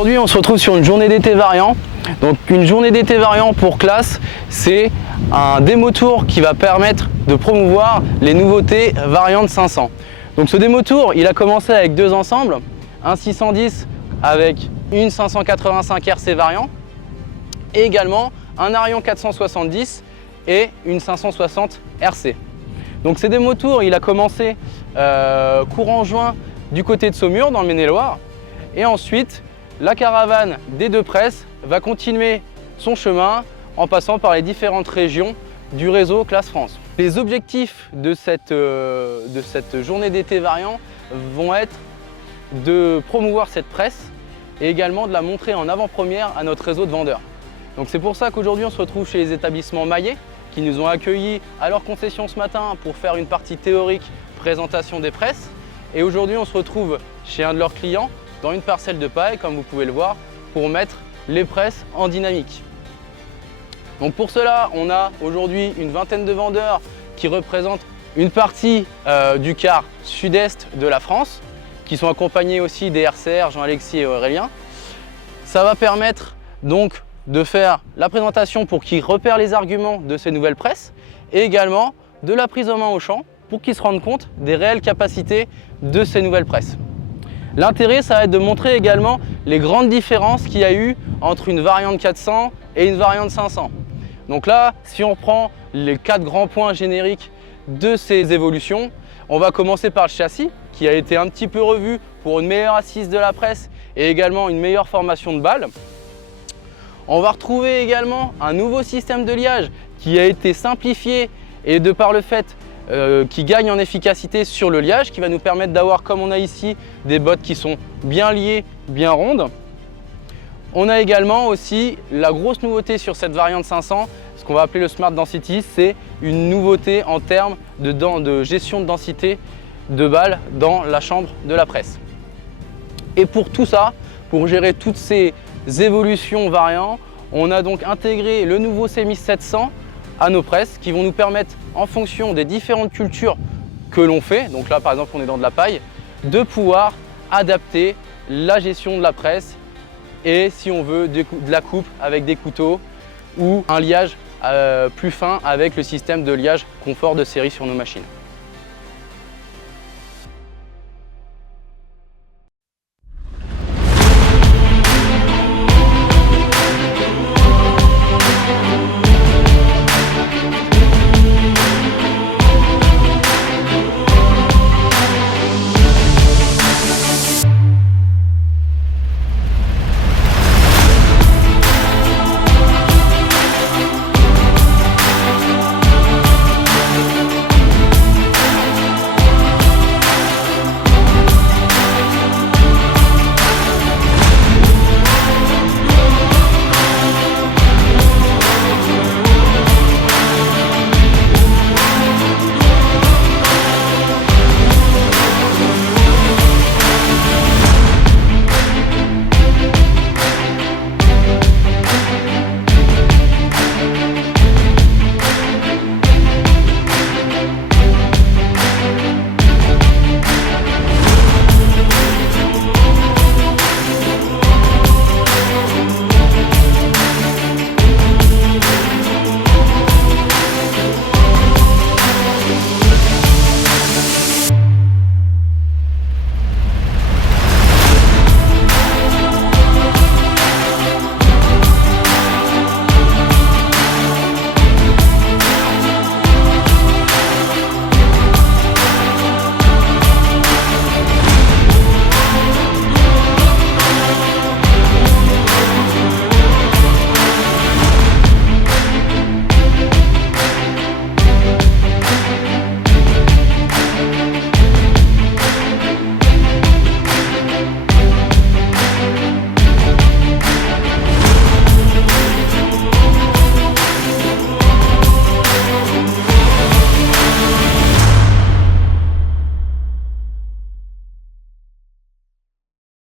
Aujourd'hui, on se retrouve sur une journée d'été variant. Donc une journée d'été variant pour classe, c'est un démo tour qui va permettre de promouvoir les nouveautés variantes 500. Donc ce démo tour, il a commencé avec deux ensembles, un 610 avec une 585 RC variant et également un Arion 470 et une 560 RC. Donc ces démo tours, il a commencé courant juin du côté de Saumur dans le Maine-et-Loire et ensuite la caravane des deux presses va continuer son chemin en passant par les différentes régions du réseau Classe France. Les objectifs de cette journée d'été variant vont être de promouvoir cette presse et également de la montrer en avant-première à notre réseau de vendeurs. Donc c'est pour ça qu'aujourd'hui on se retrouve chez les établissements Maillet qui nous ont accueillis à leur concession ce matin pour faire une partie théorique présentation des presses. Et aujourd'hui on se retrouve chez un de leurs clients dans une parcelle de paille, comme vous pouvez le voir, pour mettre les presses en dynamique. Donc pour cela, on a aujourd'hui une vingtaine de vendeurs qui représentent une partie du quart sud-est de la France, qui sont accompagnés aussi des RCR, Jean-Alexis et Aurélien. Ça va permettre donc de faire la présentation pour qu'ils repèrent les arguments de ces nouvelles presses et également de la prise en main au champ pour qu'ils se rendent compte des réelles capacités de ces nouvelles presses. L'intérêt, ça va être de montrer également les grandes différences qu'il y a eu entre une variante 400 et une variante 500. Donc là, si on prend les 4 grands points génériques de ces évolutions, on va commencer par le châssis qui a été un petit peu revu pour une meilleure assise de la presse et également une meilleure formation de balle. On va retrouver également un nouveau système de liage qui a été simplifié et de par le fait qui gagne en efficacité sur le liage, qui va nous permettre d'avoir, comme on a ici, des bottes qui sont bien liées, bien rondes. On a également aussi la grosse nouveauté sur cette variante 500, ce qu'on va appeler le Smart Density, c'est une nouveauté en termes de gestion de densité de balles dans la chambre de la presse. Et pour tout ça, pour gérer toutes ces évolutions variantes, on a donc intégré le nouveau CEMIS 700 à nos presses qui vont nous permettre, en fonction des différentes cultures que l'on fait, donc là par exemple on est dans de la paille, de pouvoir adapter la gestion de la presse et si on veut de la coupe avec des couteaux ou un liage plus fin avec le système de liage confort de série sur nos machines.